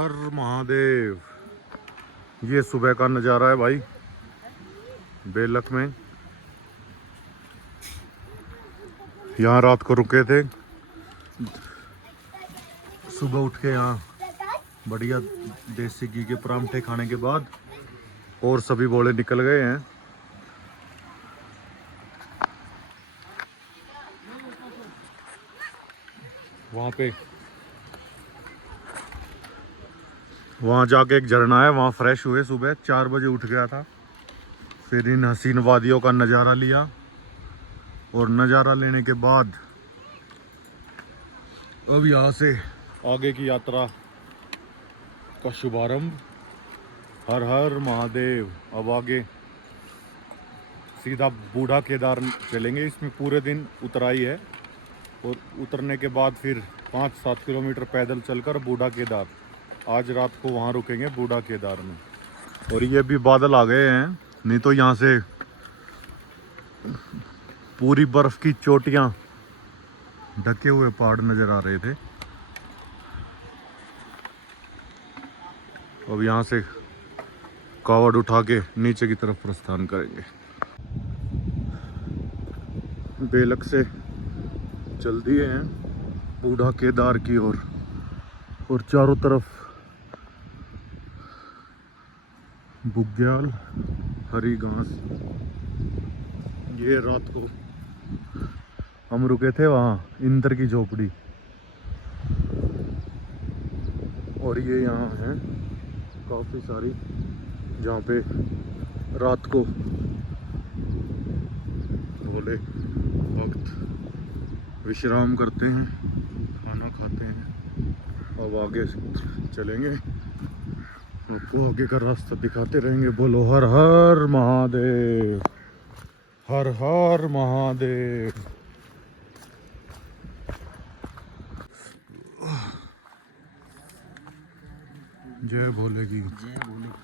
हर महादेव। ये सुबह का नज़ारा है भाई बेलक में। यहाँ रात को रुके थे। सुबह उठ के यहाँ बढ़िया देसी घी के परांठे खाने के बाद और सभी बोले निकल गए हैं। वहाँ जाके एक झरना है, वहाँ फ्रेश हुए। सुबह 4 बजे उठ गया था। फिर इन हसीन वादियों का नज़ारा लिया और नज़ारा लेने के बाद अब यहाँ से आगे की यात्रा का शुभारंभ। हर हर महादेव। अब आगे सीधा बूढ़ा केदार चलेंगे। इसमें पूरे दिन उतराई है और उतरने के बाद फिर 5-7 किलोमीटर पैदल चलकर बूढ़ा केदार। आज रात को वहाँ रुकेंगे बूढ़ा केदार में। और ये भी बादल आ गए हैं, नहीं तो यहाँ से पूरी बर्फ की चोटियाँ ढके हुए पहाड़ नज़र आ रहे थे। अब यहाँ से कावड़ उठा के नीचे की तरफ प्रस्थान करेंगे। बेलक से चल दिए हैं बूढ़ा केदार की ओर और चारों तरफ बुग्याल, हरी घास। ये रात को हम रुके थे वहाँ इंदर की झोपड़ी, और ये यहाँ है काफ़ी सारी जहाँ पे रात को भोले भक्त विश्राम करते हैं, खाना खाते हैं। अब आगे चलेंगे, आपको आगे का रास्ता दिखाते रहेंगे। बोलो हर हर महादेव, हर हर महादेव। जय भोले की, जय भोले की।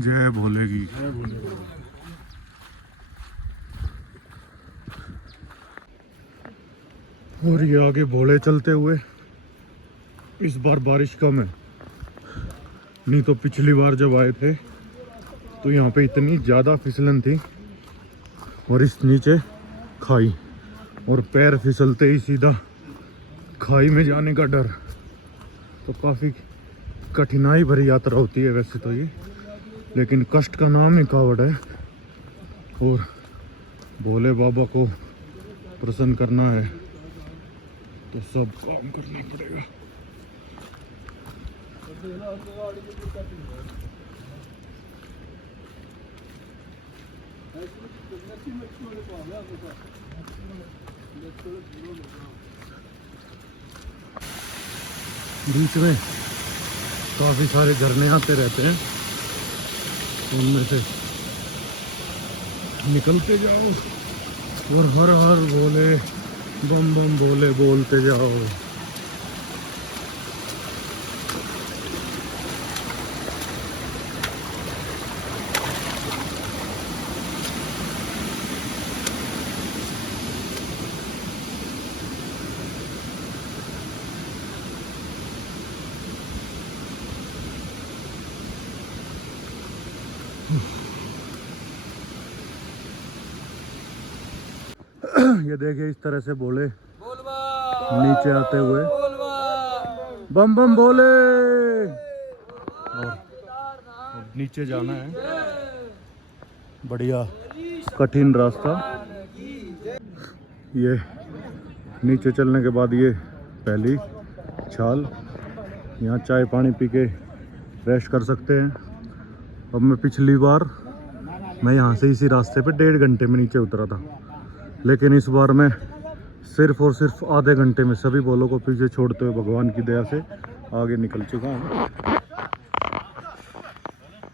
जय भोले की। और ये आगे भोले चलते हुए। इस बार बारिश कम है, नहीं तो पिछली बार जब आए थे तो यहाँ पे इतनी ज़्यादा फिसलन थी और इस नीचे खाई, और पैर फिसलते ही सीधा खाई में जाने का डर। तो काफ़ी कठिनाई भरी यात्रा होती है वैसे तो ये, लेकिन कष्ट का नाम ही कावड़ है। और भोले बाबा को प्रसन्न करना है तो सब काम करना पड़ेगा। बीच में काफी सारे झरने आते रहते हैं, उनमें से निकलते जाओ और हर हर भोले बम बम भोले बोलते जाओ। ये देखिए इस तरह से भोले नीचे आते हुए बम बम भोले। और अब नीचे जाना है, बढ़िया कठिन रास्ता। ये नीचे चलने के बाद ये पहली छाल, यहाँ चाय पानी पी के रेस्ट कर सकते हैं। अब मैं पिछली बार यहाँ से इसी रास्ते पे 1.5 घंटे में नीचे उतरा था, लेकिन इस बार मैं सिर्फ और सिर्फ आधे घंटे में सभी बोलों को पीछे छोड़ते हुए भगवान की दया से आगे निकल चुका हूँ।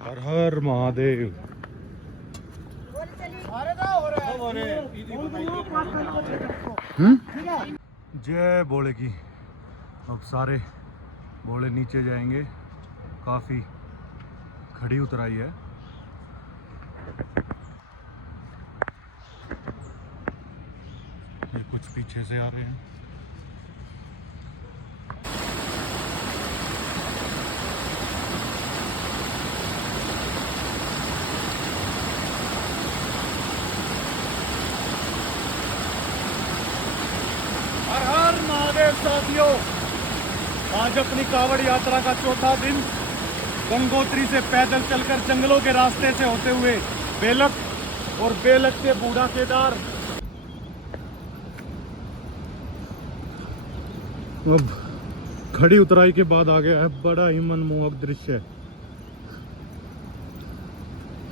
हर हर महादेव। जय भोले की। अब सारे भोले नीचे जाएंगे, काफी खड़ी उतराई है। ये कुछ पीछे से आ रहे हैं। हर हर महादेव साथियों, आज अपनी कावड़ यात्रा का चौथा दिन गंगोत्री से पैदल चलकर जंगलों के रास्ते से होते हुए बेलक और बेलक से बूढ़ा केदार। अब खड़ी उतराई के बाद आ गया है बड़ा ही मनमोहक दृश्य।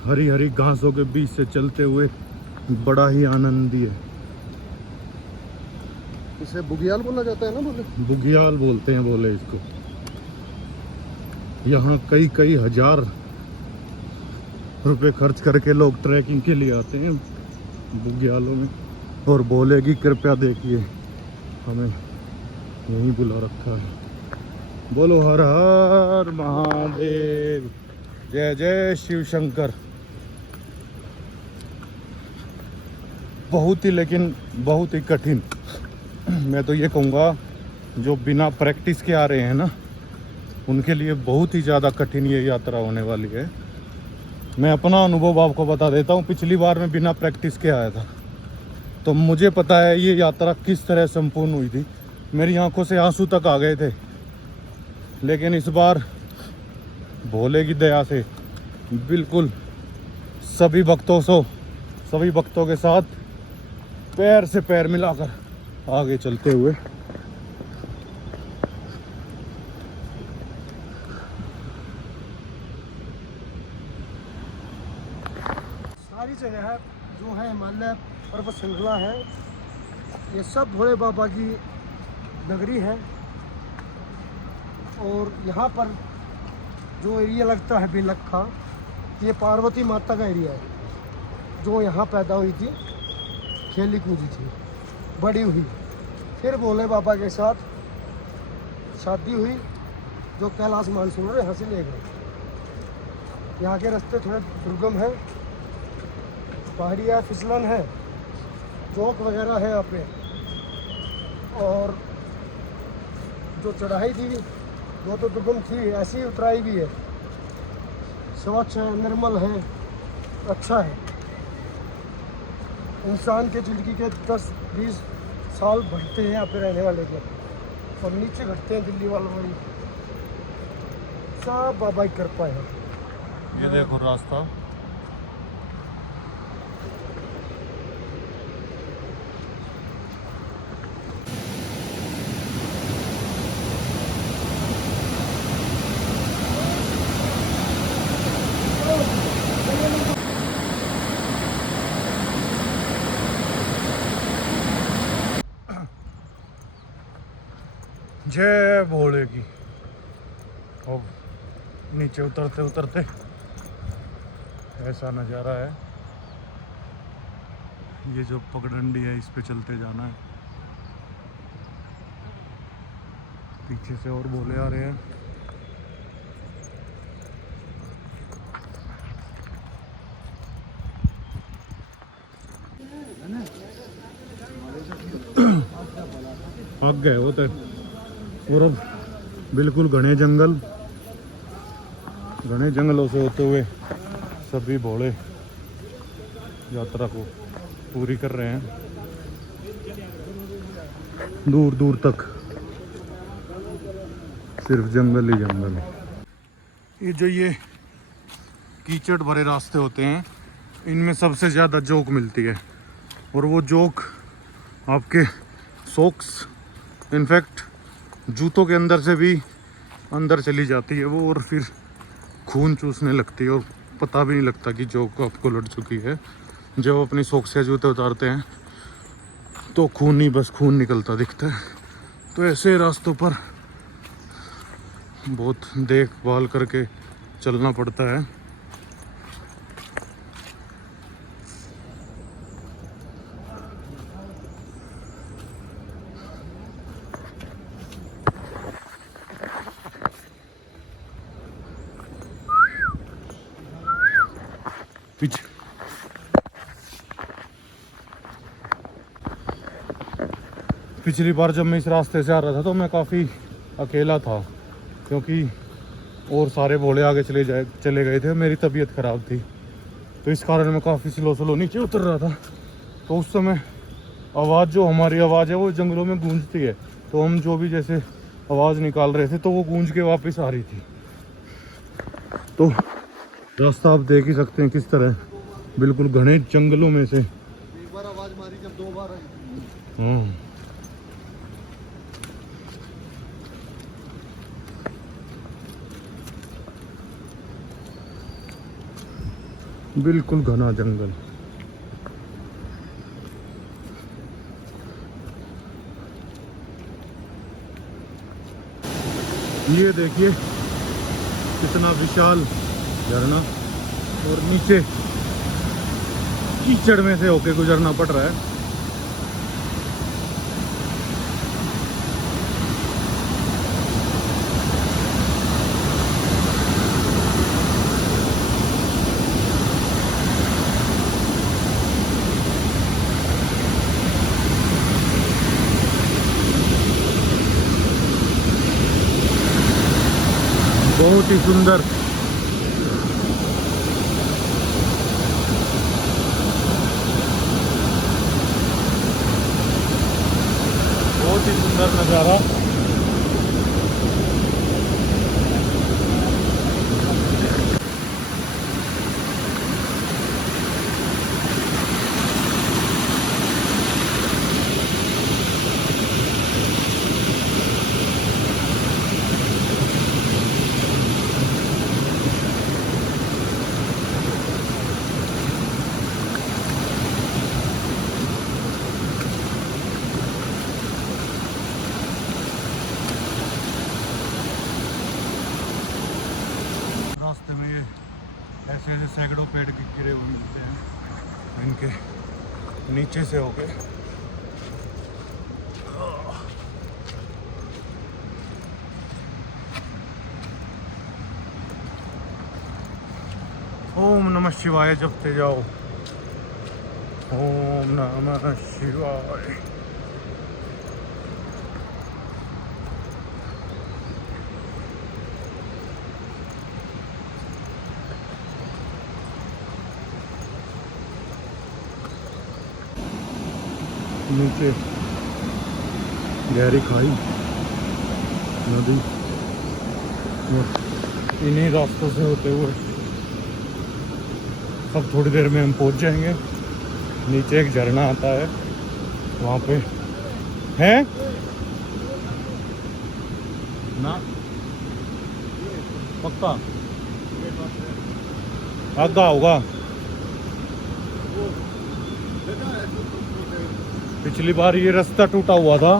हरी हरी घासों के बीच से चलते हुए बड़ा ही आनंदी है। इसे बुगियाल बोला जाता है ना? बोले बुगियाल बोलते हैं बोले इसको। यहाँ कई कई हजार रुपए खर्च करके लोग ट्रैकिंग के लिए आते हैं बुगियालों में। और बोले की कृपया देखिए, हमें यहीं बुला रखा है। बोलो हर हर महादेव, जय जय शिव शंकर। बहुत ही लेकिन बहुत ही कठिन, मैं तो ये कहूँगा जो बिना प्रैक्टिस के आ रहे हैं ना, उनके लिए बहुत ही ज़्यादा कठिन ये यात्रा होने वाली है। मैं अपना अनुभव आपको बता देता हूँ। पिछली बार मैं बिना प्रैक्टिस के आया था, तो मुझे पता है ये यात्रा किस तरह संपूर्ण हुई थी। मेरी आंखों से आंसू तक आ गए थे। लेकिन इस बार भोले की दया से बिल्कुल सभी भक्तों के साथ पैर से पैर मिलाकर आगे चलते हुए सारी जगह है जो है हिमालय पर्वत श्रृंखला है, ये सब भोले बाबा की नगरी है। और यहाँ पर जो एरिया लगता है बेलक का, ये पार्वती माता का एरिया है जो यहाँ पैदा हुई थी, खेली कूदी थी, बड़ी हुई, फिर भोले बाबा के साथ शादी हुई जो कैलाश मानसून यहाँ से ले गए। यहाँ के रास्ते थोड़े दुर्गम है, पहाड़ी है, फिसलन है, चौक वगैरह है यहाँ पे। और जो चढ़ाई थी वो तो दुर्गम थी, ऐसी उतराई भी है, स्वच्छ है, निर्मल है, अच्छा है। इंसान के ज़िंदगी के 10-20 साल बढ़ते हैं यहाँ पे रहने वाले के, और नीचे घटते हैं दिल्ली वालों में। सब बाबा की कृपा है। ये देखो रास्ता। जय भोले की। अब नीचे उतरते उतरते ऐसा नज़ारा है। ये जो पगडंडी है इस पे चलते जाना है। पीछे से और भोले आ रहे हैं। भाग गए वो तो। और अब बिल्कुल घने जंगलों से होते हुए सभी भोले यात्रा को पूरी कर रहे हैं। दूर दूर तक सिर्फ जंगल ही जंगल। ये कीचड़ भरे रास्ते होते हैं, इनमें सबसे ज़्यादा जोक मिलती है। और वो जोक आपके सॉक्स, इनफैक्ट जूतों के अंदर से भी अंदर चली जाती है वो, और फिर खून चूसने लगती है और पता भी नहीं लगता कि जोक आपको लड़ चुकी है। जब अपनी सॉक्स या जूते उतारते हैं तो खून ही बस खून निकलता दिखता है। तो ऐसे रास्तों पर बहुत देखभाल करके चलना पड़ता है। पिछली बार जब मैं इस रास्ते से आ रहा था तो मैं काफ़ी अकेला था, क्योंकि और सारे भोले आगे चले गए थे। मेरी तबीयत ख़राब थी, तो इस कारण मैं काफ़ी स्लो नीचे उतर रहा था। तो उस समय आवाज़, जो हमारी आवाज़ है वो जंगलों में गूंजती है, तो हम जो भी जैसे आवाज़ निकाल रहे थे तो वो गूंज के वापस आ रही थी। तो रास्ता आप देख ही सकते हैं किस तरह बिल्कुल घने जंगलों में से। एक बार आवाज मारी, जब 2 बार आई। हाँ, बिल्कुल घना जंगल। ये देखिए कितना विशाल झरना, और नीचे कीचड़ में से होके गुजरना पड़ रहा है। बहुत ही सुंदर। बहुत ही सुंदर नज़ारा। रास्ते में ये ऐसे ऐसे सैकड़ों पेड़ गिरे हुए मिलते हैं, इनके नीचे से होके। ओम नमः शिवाय जपते जाओ, ओम नमः शिवाय। नीचे गहरी खाई, नदी, और इन्हीं रास्तों से होते हुए अब थोड़ी देर में हम पहुंच जाएंगे। नीचे एक झरना आता है, वहाँ पे है ना पक्का आगा होगा। पिछली बार ये रास्ता टूटा हुआ था,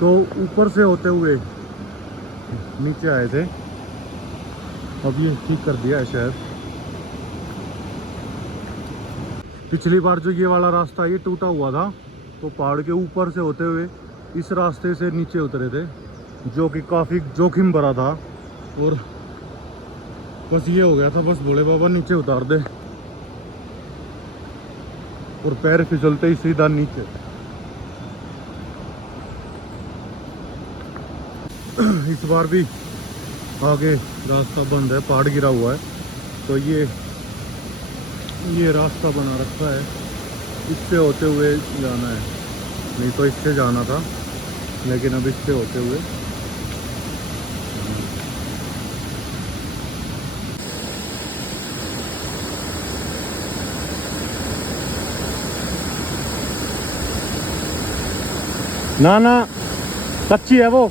तो ऊपर से होते हुए नीचे आए थे। अब ये ठीक कर दिया है शायद। पिछली बार जो ये वाला रास्ता ये टूटा हुआ था, तो पहाड़ के ऊपर से होते हुए इस रास्ते से नीचे उतरे थे, जो कि काफ़ी जोखिम भरा था। और बस ये हो गया था, बस भोले बाबा नीचे उतार दे, और पैर फिसलते ही सीधा नीचे। इस बार भी आगे रास्ता बंद है, पहाड़ गिरा हुआ है, तो ये रास्ता बना रखा है, इससे होते हुए जाना है। नहीं तो इससे जाना था, लेकिन अब इससे होते हुए। ना ना कच्ची है वो।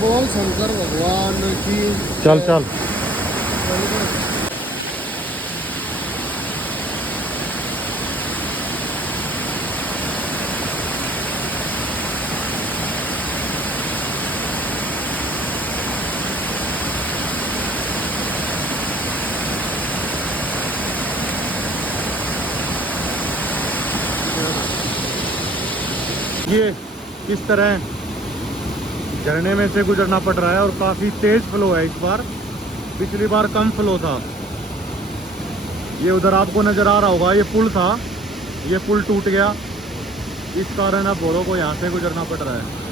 बोल शंकर भगवान की। चल चल। ये किस तरह झरने में से गुजरना पड़ रहा है और काफ़ी तेज फ्लो है इस बार। पिछली बार कम फ्लो था। ये उधर आपको नज़र आ रहा होगा, ये पुल था, ये पुल टूट गया, इस कारण अब घोड़ों को यहाँ से गुजरना पड़ रहा है।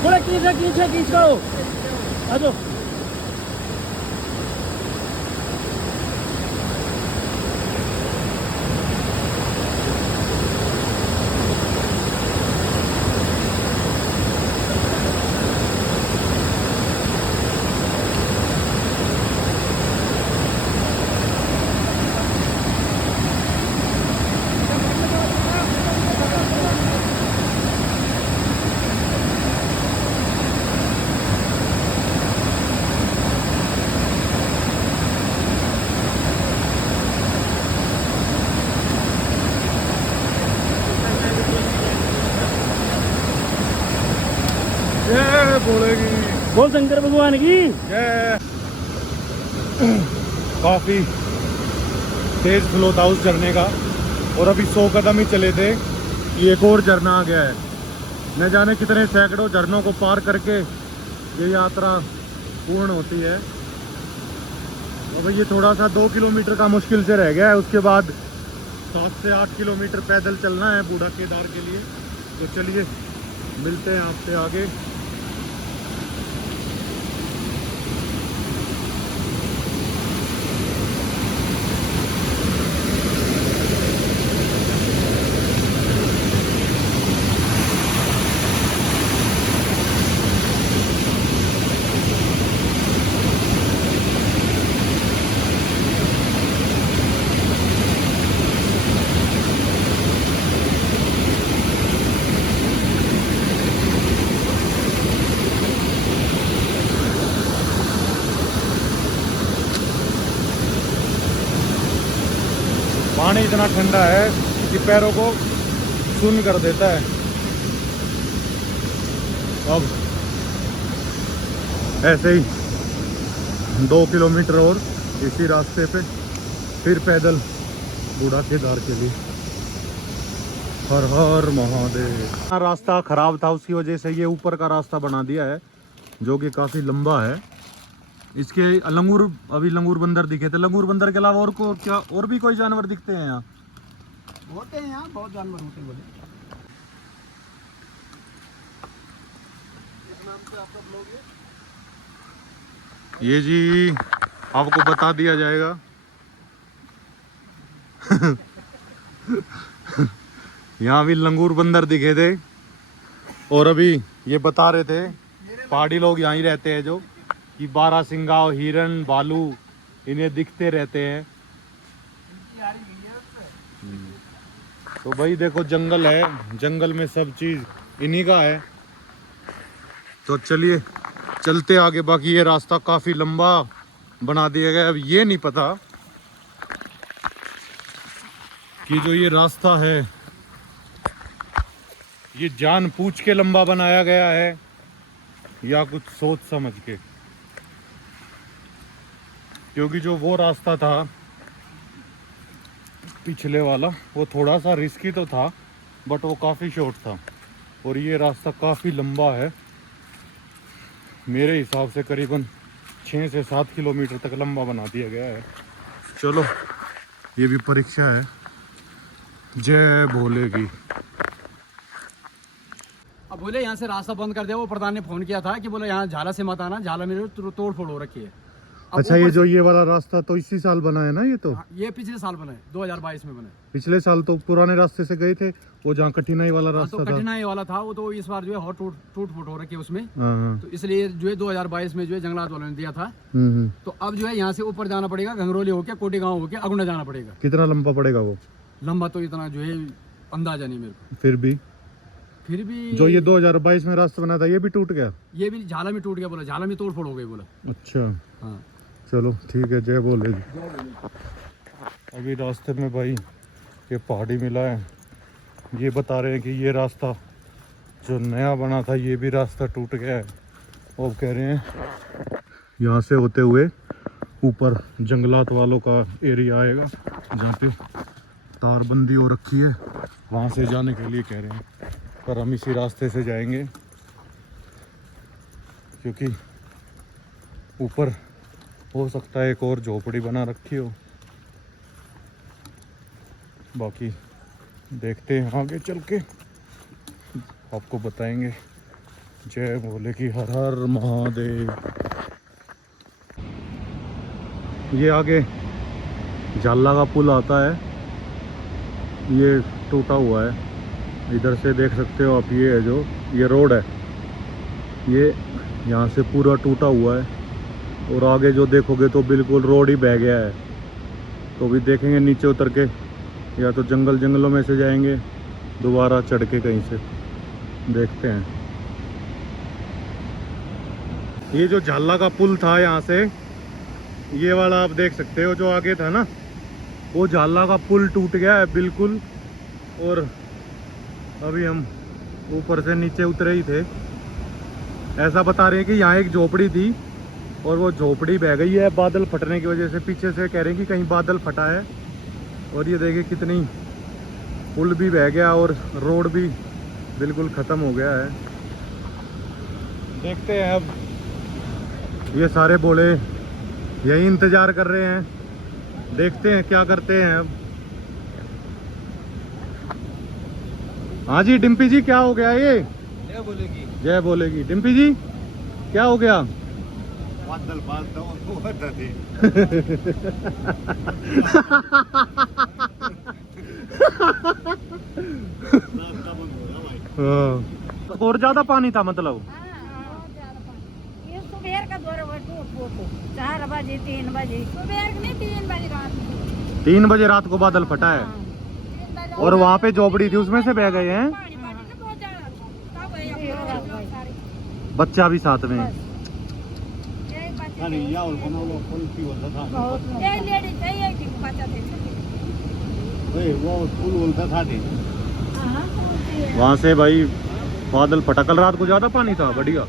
बोले खींच करो आ जाओ। ये बोलेगी बोल शंकर भगवान की। ये काफ़ी तेज फ्लो था उस झरने का और अभी 100 कदम ही चले थे कि एक और झरना आ गया है। न जाने कितने सैकड़ों झरनों को पार करके ये यात्रा पूर्ण होती है। अब ये थोड़ा सा 2 किलोमीटर का मुश्किल से रह गया है, उसके बाद 7 से 8 किलोमीटर पैदल चलना है बूढ़ा केदार के लिए। तो चलिए मिलते हैं आपसे आगे। पानी इतना ठंडा है कि पैरों को सुन्न कर देता है। अब ऐसे ही 2 किलोमीटर और इसी रास्ते पे फिर पैदल बूढ़ा केदार के लिए। हर हर महादेव। रास्ता खराब था, उसकी वजह से ये ऊपर का रास्ता बना दिया है जो कि काफ़ी लंबा है। इसके लंगूर, अभी लंगूर बंदर दिखे थे। लंगूर बंदर के अलावा और को क्या और भी कोई जानवर दिखते हैं यहाँ? होते हैं यहाँ बहुत जानवर होते हैं। बोले इस नाम से आप सब लोग ये जी आपको बता दिया जाएगा। यहाँ भी लंगूर बंदर दिखे थे और अभी ये बता रहे थे पहाड़ी लोग यहाँ ही रहते हैं जो कि बारहसिंगा, हिरन, भालू इन्हें दिखते रहते हैं। तो भाई देखो जंगल है, जंगल में सब चीज इन्हीं का है। तो चलिए चलते आगे। बाकी ये रास्ता काफी लंबा बना दिया गया। अब ये नहीं पता कि जो ये रास्ता है ये जानबूझ के लंबा बनाया गया है या कुछ सोच समझ के, क्योंकि जो वो रास्ता था पिछले वाला वो थोड़ा सा रिस्की तो था बट वो काफ़ी शॉर्ट था और ये रास्ता काफ़ी लंबा है। मेरे हिसाब से करीबन 6 से 7 किलोमीटर तक लंबा बना दिया गया है। चलो ये भी परीक्षा है। जय भोले की। अब बोले यहाँ से रास्ता बंद कर दिया। वो प्रधान ने फोन किया था कि बोले यहाँ झाला से मत आना, झाला में तोड़ फोड़ हो रखी है। अब अच्छा, ये ऊपर जो ये वाला रास्ता तो इसी साल बना है ना? ये तो ये पिछले साल बना है, 2022 में बना है। पिछले साल तो पुराने रास्ते से गए थे, वो जहाँ कठिनाई वाला हाँ, रास्ता तो था। कठिनाई वाला था वो, तो इस बार जो है और टूट फूट हो रखी है उसमें, हाँ हाँ। तो इसलिए जो है 2022 में जो है जंगलात वालों ने दिया था। हम्म। तो अब जो है यहाँ से ऊपर जाना पड़ेगा, घंगरोली होके कोटी गाँव होके अगुना जाना पड़ेगा। कितना लंबा पड़ेगा वो? लंबा तो इतना जो है अंदाजा नहीं मेरे को, फिर भी भी जो ये 2022 में रास्ता बना था ये भी टूट गया? ये भी झाला में टूट गया बोला, झाला में तोड़ फोड़ हो गई बोला। अच्छा, हाँ चलो ठीक है, जय बोले जी। अभी रास्ते में भाई ये पहाड़ी मिला है, ये बता रहे हैं कि ये रास्ता जो नया बना था ये भी रास्ता टूट गया है। और कह रहे हैं यहाँ से होते हुए ऊपर जंगलात वालों का एरिया आएगा जहाँ पे तारबंदी हो रखी है, वहाँ से जाने के लिए कह रहे हैं। पर हम इसी रास्ते से जाएंगे क्योंकि ऊपर हो सकता है एक और झोपड़ी बना रखी हो। बाकी देखते हैं आगे चल के, आपको बताएंगे। जय भोले की हर हर महादेव। ये आगे झाला का पुल आता है, ये टूटा हुआ है, इधर से देख सकते हो आप। ये है जो ये रोड है, ये यहाँ से पूरा टूटा हुआ है। और आगे जो देखोगे तो बिल्कुल रोड ही बह गया है। तो भी देखेंगे नीचे उतर के, या तो जंगलों में से जाएंगे दोबारा चढ़ के कहीं से, देखते हैं। ये जो झाला का पुल था यहाँ से, ये वाला आप देख सकते हो जो आगे था ना, वो झाला का पुल टूट गया है बिल्कुल। और अभी हम ऊपर से नीचे उतरे ही थे। ऐसा बता रहे हैं कि यहाँ एक झोपड़ी थी और वो झोपड़ी बह गई है बादल फटने की वजह से। पीछे से कह रहे हैं कि कहीं बादल फटा है। और ये देखिए कितनी, पुल भी बह गया और रोड भी बिल्कुल ख़त्म हो गया है। देखते हैं अब, ये सारे बोले यही इंतज़ार कर रहे हैं, देखते हैं क्या करते हैं अब। हाँ जी डिम्पी जी, क्या हो गया ये? जय बोलेगी। जय बोलेगी। डिम्पी जी क्या हो गया? बादल हाँ। और ज्यादा पानी था मतलब? ये सुबह का दौर हुआ, टूट फूट 4 बजे 3 बजे, सुबह नहीं 3 बजे रात में। 3 बजे रात को बादल फटा है। 3 बजे और वहाँ पे झोपड़ी थी उसमें से बह गए हैं, पानी पानी से बहुत ज्यादा तब है बच्चा भी साथ में। यही बच्चे अरे या और बनाओ कौन सी बोलता था? बहुत ये लेडी चाहिए कि बच्चा थे। ओए वो फूल बोलता था दे। हां वहाँ से भाई बादल फटा। कल रात को ज्यादा पानी था, बढ़िया,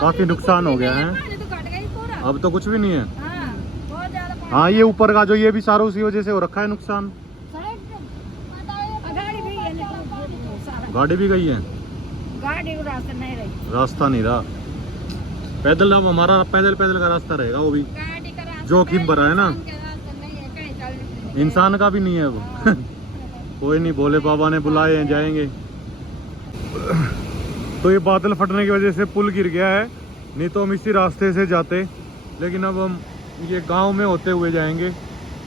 काफी नुकसान हो गया है। पानी तो कट गई पूरा। अब तो कुछ भी नहीं है। हां बहुत ज्यादा पानी। हाँ, ये ऊपर का जो ये भी सारा उसी वजह से हो रखा है नुकसान। गाड़ी भी है नहीं, सारा गाड़ी भी गई है, गाड़ी का रास्ता नहीं रही। रास्ता नहीं रहा। पैदल, अब हमारा पैदल का रास्ता रहेगा, वो भी गाड़ी का रास्ता जोखिम भरा है ना, इंसान का रास्ता नहीं है, कहीं चलने के लिए। इंसान का भी नहीं है वो। कोई नहीं, भोले बाबा ने बुलाए हैं, जाएंगे। तो ये बादल फटने की वजह से पुल गिर गया है, नहीं तो हम इसी रास्ते से जाते। लेकिन अब हम ये गांव में होते हुए जाएंगे,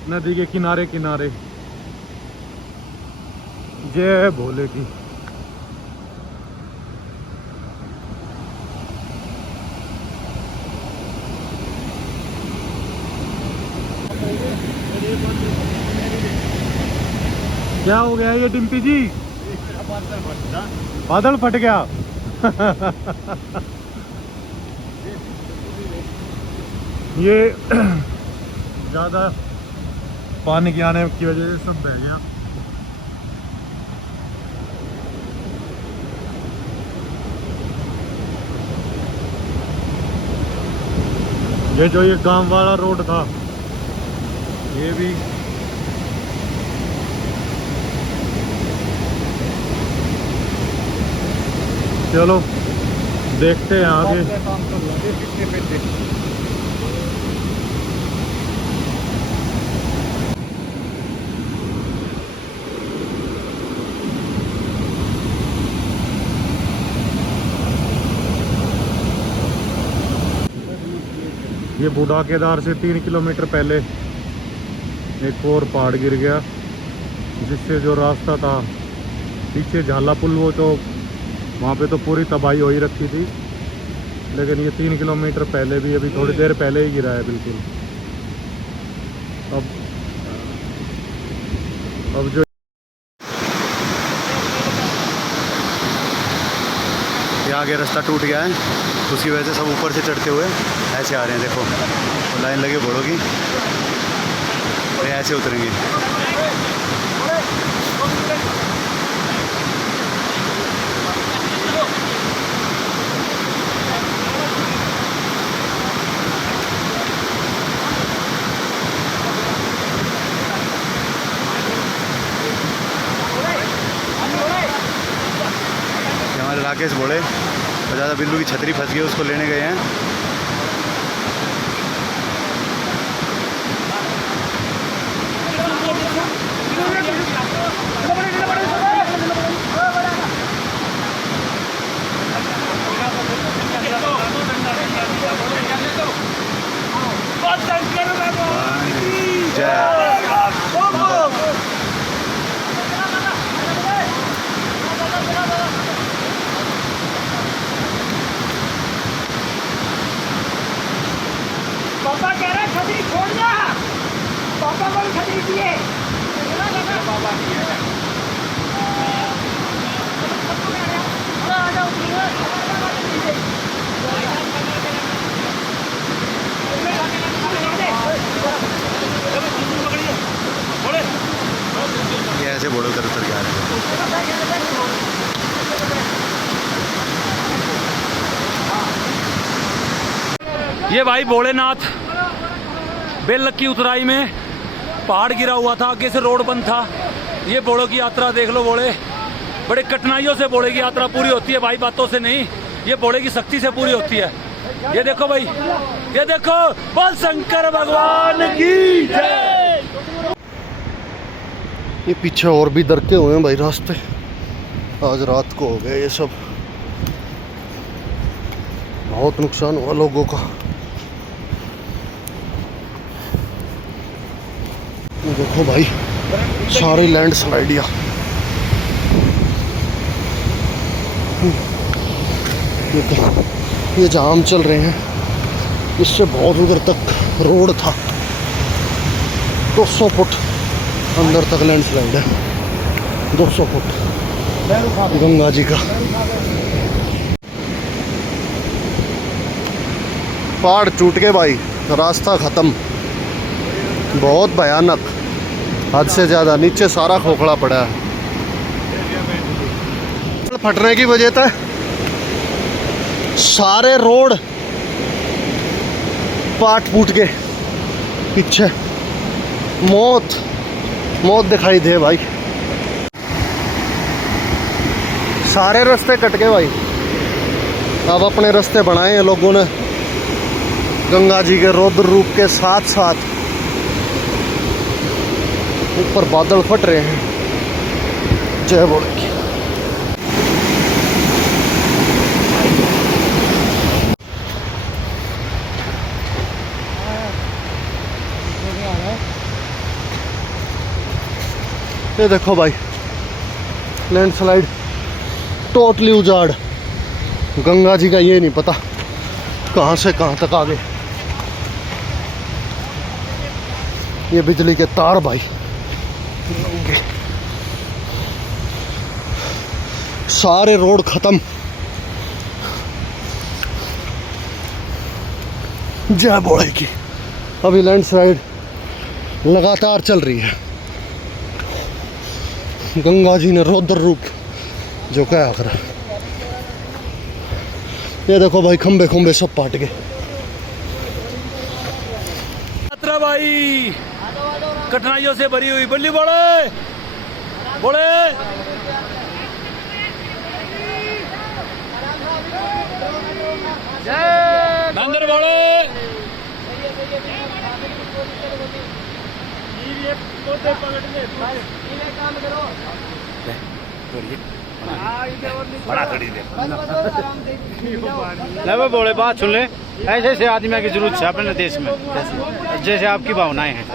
नदी के किनारे किनारे। जय भोले की। क्या हो गया ये डिम्पी जी? बादल फट गया। ये ज्यादा पानी के आने की वजह से सब बह गया। ये जो ये गांव वाला रोड था, ये भी चलो देखते हैं आगे। ये बूढ़ा केदार से 3 किलोमीटर पहले एक और पहाड़ गिर गया, जिससे जो रास्ता था पीछे झाला पुल, वो तो वहाँ पे तो पूरी तबाही हो ही रखी थी। लेकिन ये 3 किलोमीटर पहले भी अभी थोड़ी देर पहले ही गिरा है बिल्कुल। अब जो ये आगे रास्ता टूट गया है, उसी वजह से सब ऊपर से चढ़ते हुए ऐसे आ रहे हैं। देखो लाइन लगे घोड़ों की, और ऐसे उतरेंगे। हमारे राकेश बोले और ज़्यादा बिल्लू की छतरी फंस गई, उसको लेने गए हैं। पापा कह रहा है छतरी छोड़ जा, पापा को छतरी दिए। ये ऐसे बोलो उतर उतर के आ रहे हैं। ये भाई भोलेनाथ बेलक की उतराई में पहाड़ गिरा हुआ था, आगे से रोड बंद था। ये बोड़ो की यात्रा देख लो, बोले बड़े कठिनाइयों से बोड़े की यात्रा पूरी होती है भाई, बातों से नहीं, ये बोड़े की शक्ति से पूरी होती है। ये देखो भाई, ये देखो, बोल शंकर भगवान की जय। ये पीछे और भी दरके हुए हैं भाई रास्ते, आज रात को हो गया ये सब, बहुत नुकसान हुआ लोगों का। देखो भाई सारी लैंड स्लाइड या ये जहाँ हम चल रहे हैं इससे बहुत उधर तक रोड था, 200 फुट अंदर तक लैंड स्लाइड है, 200 फुट गंगा जी का। पहाड़ टूट के भाई, रास्ता ख़त्म, बहुत भयानक, हद से ज़्यादा। नीचे सारा खोखला पड़ा है, फटने की वजह से सारे रोड पाट फूट के पीछे मौत मौत दिखाई दे भाई, सारे रास्ते कट गए भाई। अब अपने रास्ते बनाए हैं लोगों ने गंगा जी के रौद्र रूप के साथ साथ। ऊपर बादल फट रहे हैं, जय बोले की। ये देखो भाई लैंडस्लाइड, टोटली उजाड़। गंगा जी का ये नहीं पता कहाँ से कहाँ तक आ गए। ये बिजली के तार भाई, सारे रोड खत्म। जय बोले की। अभी लैंडस्लाइड लगातार चल रही है, गंगा जी ने रौद्र रूप जो क्या करा। ये देखो भाई खंबे खंबे सब पाट गए। यात्रा भाई कठिनाइयों से भरी हुई, बल्ली बोले बोले। नंदर बोले। नहीं वो बोले बात सुन ले, ऐसे ऐसे आदमी की जरूरत है अपने देश में, जैसे आपकी भावनाएं हैं।